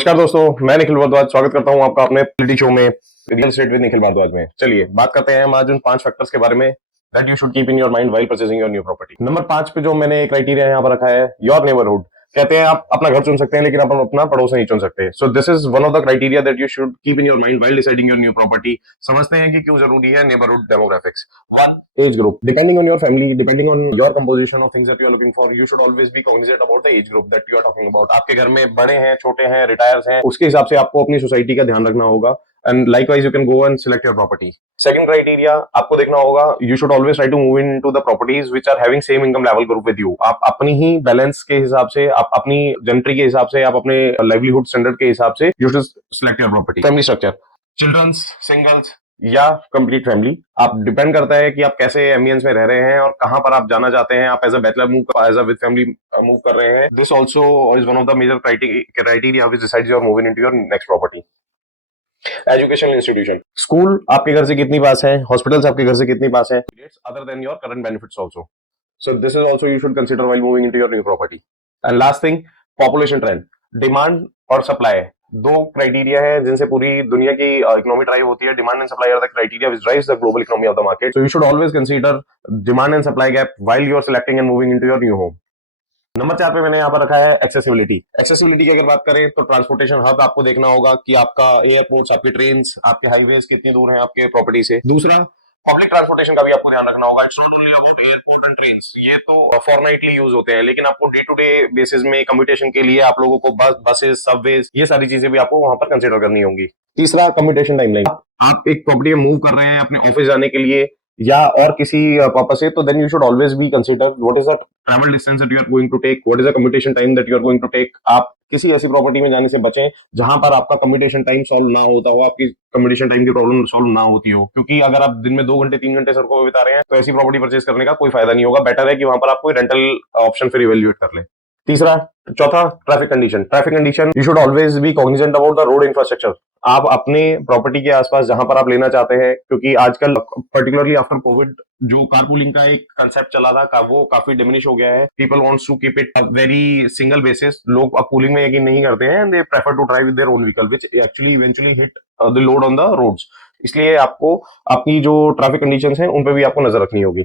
नमस्कार दोस्तों, मैं निखिल भारद्वाज स्वागत करता हूं आपका अपने रियलिटी शो में real estate with Nikhil Bhardwaj में। चलिए बात करते हैं हम आज उन 5 फैक्टर्स के बारे में that you should keep in your mind while purchasing your new property. Number 5 पे जो मैंने क्राइटेरिया यहाँ पर रखा है, योर नेबरहुड। कहते हैं आप अपना घर चुन सकते हैं लेकिन आप अपना पड़ोस नहीं चुन सकते। So this is one of the criteria that you should keep in your mind while deciding your new property. समझते हैं कि क्यों जरूरी है neighbourhood demographics. 1 age group. Depending on your family, depending on your composition of things that you are looking for, you should always be cognizant about the age group that you are talking about. आपके घर में बड़े हैं, छोटे हैं, retires हैं, उसके हिसाब से आपको अपनी सोसाइटी का ध्यान रखना होगा। And likewise, you can go and select your property. Second criteria, आपको देखना होगा, you should always try to move into the properties which are having same income level group with you. आप अपनी ही बैलेंस के हिसाब से, आप अपनी जेंट्री के हिसाब से, आप अपने लाइवलीहुड स्टैंडर्ड के हिसाब से you should select your property. Family structure, childrens, singles या कंप्लीट फैमिली, आप डिपेंड करता है कि आप कैसे एम्बियंस में रह रहे हैं और कहां पर आप जाना चाहते हैं। आप as a bachelor move, as a with family move कर रहे हैं। This also is one of the major criteria which decides your moving into your next property. Educational institution, school आपके घर से कितनी पास है, हॉस्पिटल्स आपके घर से कितनी पास है, other than your current benefits also. So this is also you should consider while moving into your new property. And last thing, population trend. Demand और सप्लाई, दो क्राइटेरिया है जिनसे पूरी दुनिया की इकोनॉमी ड्राइव होती है। Demand and supply are the criteria which drives the global economy of the market. So you should always consider demand and supply gap while you are selecting and moving into your new home. Number 4 पे मैंने यहाँ पर रखा है accessibility. Accessibility की अगर बात करें तो ट्रांसपोर्टेशन हब आपको देखना होगा कि आपका एयरपोर्ट्स, आपके ट्रेन्स, आपके हाईवेज कितनी दूर हैं आपके प्रॉपर्टी से। दूसरा, पब्लिक ट्रांसपोर्टेशन का भी आपको ध्यान रखना होगा। It's not only about airport and trains, ये तो फॉरनाइटली यूज होते हैं, लेकिन आपको डे टू डे बेसिस में कम्यूटेशन के लिए आप लोगों को बसेस, सबवेज, ये सारी चीजें भी आपको वहां पर कंसिडर करनी होंगी। तीसरा, कम्यूटेशन टाइमलाइन। आप एक प्रॉपर्टी में मूव कर रहे हैं अपने ऑफिस जाने के लिए या और किसी पर्पस से, तो then you should always be consider what is the travel distance that you are going to take, what is the commutation time that you are going to take. आप किसी ऐसी प्रॉपर्टी में जाने से बचें जहां पर आपका कम्यूटेशन टाइम सॉल्व ना होता हो, आपकी कम्यूटेशन टाइम की प्रॉब्लम सॉल्व ना होती हो। क्योंकि अगर आप दिन में 2 घंटे 3 घंटे सड़कों पर बिता रहे हैं तो ऐसी प्रॉपर्टी परचेज करने का कोई फायदा नहीं होगा। बेटर है कि वहां पर आप कोई रेंटल ऑप्शन फिर इवेल्युएट कर ले। चौथा, traffic condition. Traffic condition, you should always be cognizant about the road infrastructure. आप अपने प्रॉपर्टी के आसपास जहां पर आप लेना चाहते हैं, क्योंकि आजकल पर्टिकुलरली आफ्टर कोविड जो कारपूलिंग का एक कंसेप्ट चला था वो काफी डिमिनिश हो गया है। People wants to keep it a very single basis. लोग अब पूलिंग में यकीन नहीं करते हैं and they prefer to drive with their own vehicle which actually eventually hit the load on the roads. इसलिए आपको अपनी जो ट्रैफिक कंडीशंस हैं उन पे भी आपको नजर रखनी होगी।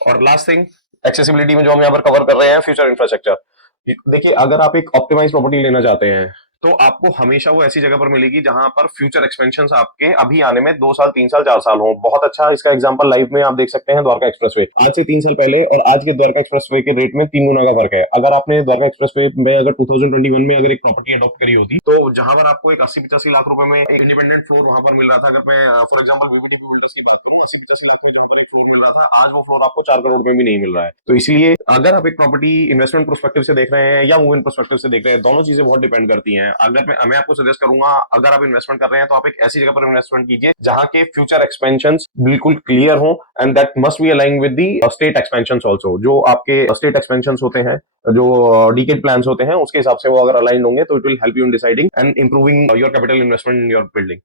और लास्ट थिंग, एक्सेसिबिलिटी में जो हम यहाँ पर कवर कर रहे हैं, फ्यूचर इंफ्रास्ट्रक्चर। देखिए, अगर आप एक ऑप्टिमाइज प्रॉपर्टी लेना चाहते हैं तो आपको हमेशा वो ऐसी जगह पर मिलेगी जहां पर फ्यूचर एक्सपेंशन आपके अभी आने में 2 साल 3 साल 4 साल हो। बहुत अच्छा इसका एग्जांपल लाइव में आप देख सकते हैं द्वारका एक्सप्रेसवे। आज से 3 साल पहले और आज के द्वारका एक्सप्रेसवे के रेट में 3 गुना का फर्क है। अगर आपने द्वारका एक्सप्रेसवे में अगर 2021 में अगर एक प्रॉपर्टी अडॉप्ट करी होती तो जहां पर आपको एक 80-85 लाख रुपए में एक इंडिपेंडेंट फ्लोर वहां पर मिल रहा था, अगर मैं फॉर एग्जाम्पल बीबीटी बिल्डर्स की बात करूं, 80-85 लाख में जहां पर एक फ्लोर मिल रहा था, आज वो फ्लोर आपको 4 करोड़ में भी नहीं मिल रहा है। तो इसलिए अगर आप एक प्रॉपर्टी इन्वेस्टमेंट पर्सपेक्टिव से देख रहे हैं या मूव इन पर्सपेक्टिव से देख रहे हैं, दोनों चीजें बहुत डिपेंड करती हैं। अगर मैं आपको सजेस्ट करूंगा, अगर आप इन्वेस्टमेंट कर रहे हैं तो आप एक ऐसी जगह पर इन्वेस्टमेंट कीजिए जहां के फ्यूचर एक्सपेंशंस बिल्कुल क्लियर हो and that must be aligning with the state expansions also. जो आपके स्टेट एक्सपेंशंस होते हैं, जो डीकेड प्लान्स होते हैं, उसके हिसाब से वो अगर अलाइंड होंगे तो it will help you in deciding and improving your capital investment in your building.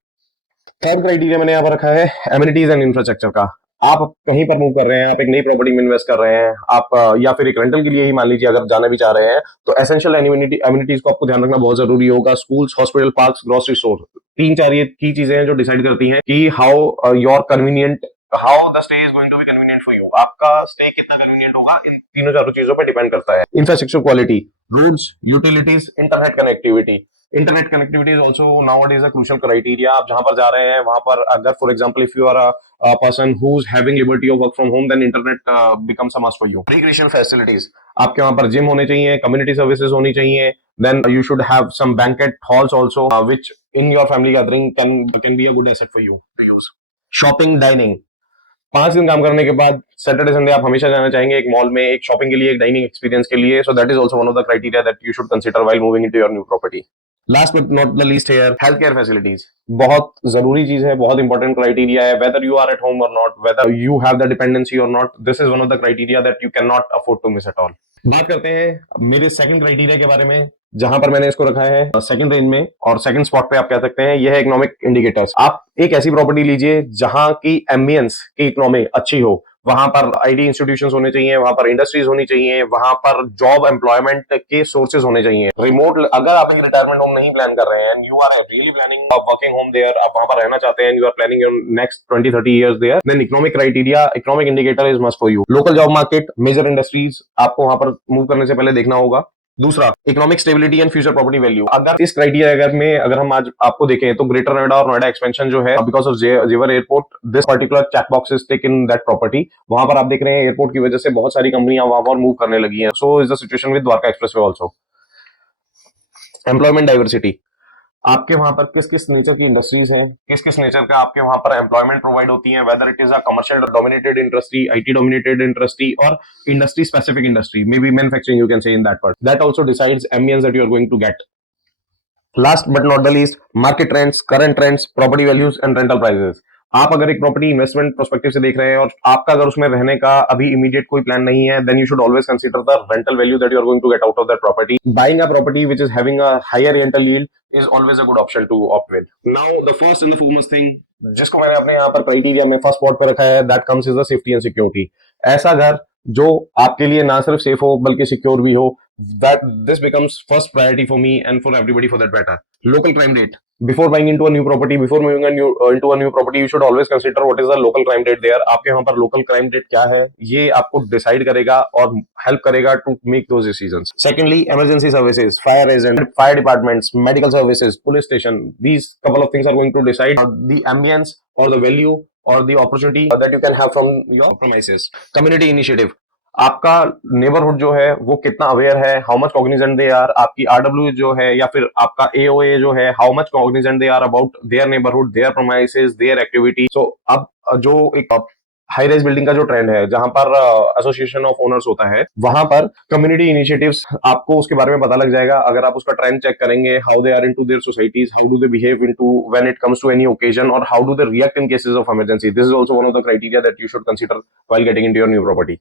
Third criteria मैंने यहाँ पर रखा है एमिनिटीज एंड इंफ्रास्ट्रक्चर का। आप कहीं पर मूव कर रहे हैं, आप एक नई प्रॉपर्टी में इन्वेस्ट कर रहे हैं, आप या फिर एक रेंटल के लिए ही मान लीजिए अगर जाना भी चाह रहे हैं, तो एसेंशियल एमिनिटीज को आपको ध्यान रखना बहुत जरूरी होगा। Schools, hospital, parks, grocery store, 3-4 ये की चीजें हैं जो डिसाइड करती हैं कि how your convenient, how the stay is going to be convenient for you. आपका स्टे कितना कन्वीनियंट होगा, इन तीनों चारों चीजों पर डिपेंड करता है। Infrastructure quality, roads, utilities, internet connectivity. Internet connectivity is also nowadays a crucial criteria. आप जहां पर जा रहे हैं वहां पर अगर for example if you are a person who is having liberty of work from home, then internet becomes a must for you. Recreational facilities, आपके वहां पर जिम होने चाहिए, कम्युनिटी सर्विसेज होनी चाहिए, then you should have some banquet halls also which in your family gathering can be a good asset for you. Shopping, dining, 5 दिन काम करने के बाद सैटरडे संडे आप हमेशा जाना चाहेंगे एक मॉल में, एक शॉपिंग के लिए, एक डाइनिंग एक्सपीरियंस के लिए। So that is also one of the criteria that you should consider while moving into your new property. Last but not the least here, health care facilities. बहुत जरूरी चीज है, बहुत इंपॉर्टेंट क्राइटेरिया है। Whether you are at home or not, whether you have the dependency or not, this is one of the criteria that you can not afford to miss at all. बात करते हैं मेरे second criteria के बारे में, जहां पर मैंने इसको रखा है सेकंड रेंज में और सेकंड स्पॉट पे आप कह सकते हैं, यह है इकोनॉमिक इंडिकेटर्स। आप एक ऐसी प्रॉपर्टी लीजिए जहां की एम्बियंस की इकोनॉमी अच्छी हो, वहां पर आईटी इंस्टीट्यूशंस होने चाहिए, वहां पर इंडस्ट्रीज होनी चाहिए, वहां पर जॉब एम्प्लॉयमेंट के सोर्सेज होने चाहिए। रिमोट, अगर आप एक रिटायरमेंट होम नहीं प्लान कर रहे हैं, you are really planning working home there, आप वहां पर रहना चाहते हैं, you are planning your next 20-30 years there, then economic criteria, economic indicator is must for you. Local job market, major industries आपको वहां पर मूव करने से पहले देखना होगा। दूसरा, economic stability and future property value. अगर इस क्राइटेरिया अगर हम आज आपको देखें तो ग्रेटर नोएडा और नोएडा एक्सपेंशन जो है, because of Jewar airport, this particular check box is take in that property. वहां पर आप देख रहे हैं एयरपोर्ट की वजह से बहुत सारी कंपनियां वहां पर मूव करने लगी हैं। So is the situation with Dwarka expressway also. Employment diversity, आपके वहां पर किस किस नेचर की इंडस्ट्रीज हैं, किस किस नेचर का आपके वहां पर एम्प्लॉयमेंट प्रोवाइड होती है, whether it is a commercial dominated industry, IT dominated industry, or industry specific industry, may be manufacturing, you can say in that part, that also decides ambience that you are going to get. Last but not the least, market trends, current trends, property values and rental prices. आप अगर एक property investment perspective से देख रहे हैं और आपका अगर उसमें रहने का अभी इमीडिएट कोई प्लान नहीं है, then you should always consider the rental value that you are going to get out of that property. Buying a property which is having a higher rental yield is always a good option to opt with. Now the first and the foremost thing जिसको मैंने अपने यहाँ पर criteria में first spot पर रखा है, that comes is the safety and security. ऐसा घर जो आपके लिए ना सिर्फ सेफ हो बल्कि सिक्योर भी हो, that this becomes first priority for me and for everybody for that matter. Local crime rate. Before buying into a new property, before moving into a new property, you should always consider what is the local crime rate there. आपके वहां पर local crime rate क्या है, ये आपको decide करेगा और help करेगा to make those decisions. Secondly, emergency services, fire agent, fire departments, medical services, police station. These couple of things are going to decide the ambience or the value or the opportunity that you can have from your premises. Community initiative. आपका neighbourhood जो है वो कितना aware है, how much cognizant they are, आपकी RW जो है या फिर आपका एओए जो है, how much cognizant they are about their neighbourhood, their premises, their activity. So अब जो एक हाई राइज बिल्डिंग का जो ट्रेंड है, जहां पर एसोसिएशन ऑफ ओनर्स होता है, वहां पर कम्युनिटी इनिशिएटिव्स, आपको उसके बारे में पता लग जाएगा अगर आप उसका ट्रेंड चेक करेंगे। How they are into their societies, how do they behave into when it comes to any occasion, और how do they react in cases of emergency. This is also one of the criteria that you should consider while getting into your new property.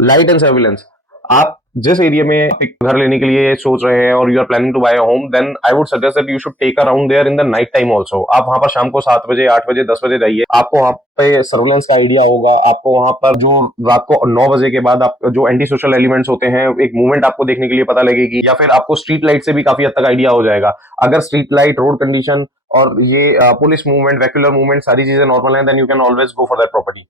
Light and surveillance, आप जिस area में एक घर लेने के लिए सोच रहे हैं और you are planning to buy a home, then I would suggest that you should take around there in the night time also. आप वहां पर शाम को 7 बजे, 8 बजे, 10 बजे जाइए, आपको वहां पे सर्विलेंस का आइडिया होगा। आपको वहां पर जो रात को 9 बजे के बाद आप जो एंटी सोशल एलिमेंट्स होते हैं, एक मूवमेंट आपको देखने के लिए पता लगेगी, या फिर आपको स्ट्रीट लाइट से भी काफी हद तक आइडिया हो जाएगा। अगर स्ट्रीट लाइट, रोड कंडीशन और ये पुलिस मूवमेंट, वेक्यूलर मूवमेंट, सारी चीजें नॉर्मल है, then you can always go for that property.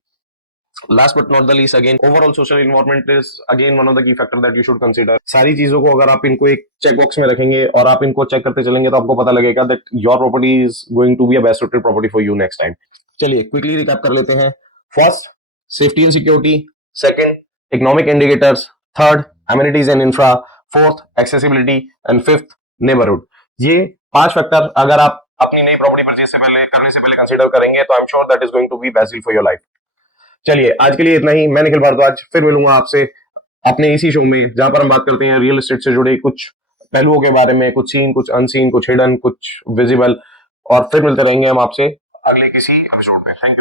Last but not the least, again, overall social environment is again one of the key factor that you should consider. सारी चीजों को अगर आप इनको एक चेक बॉक्स में रखेंगे और आप इनको चेक करते चलेंगे तो आपको पता लगेगा that your property is going to be a best suited property for you next time. चलिए क्विकली रिकैप कर लेते हैं। First, safety and security. Second, economic indicators. Third, amenities and infra. Fourth, accessibility. And fifth, neighbourhood. ये 5 factor अगर आप अपनी नई property purchase करने से पहले कंसीडर करेंगे तो I am sure that is going to be best deal for your life. चलिए आज के लिए इतना ही। मैं निखिल भारद्वाज फिर मिलूंगा आपसे अपने इसी शो में, जहां पर हम बात करते हैं रियल एस्टेट से जुड़े कुछ पहलुओं के बारे में, कुछ सीन, कुछ अनसीन, कुछ हिडन, कुछ विजिबल, और फिर मिलते रहेंगे हम आपसे अगले किसी एपिसोड।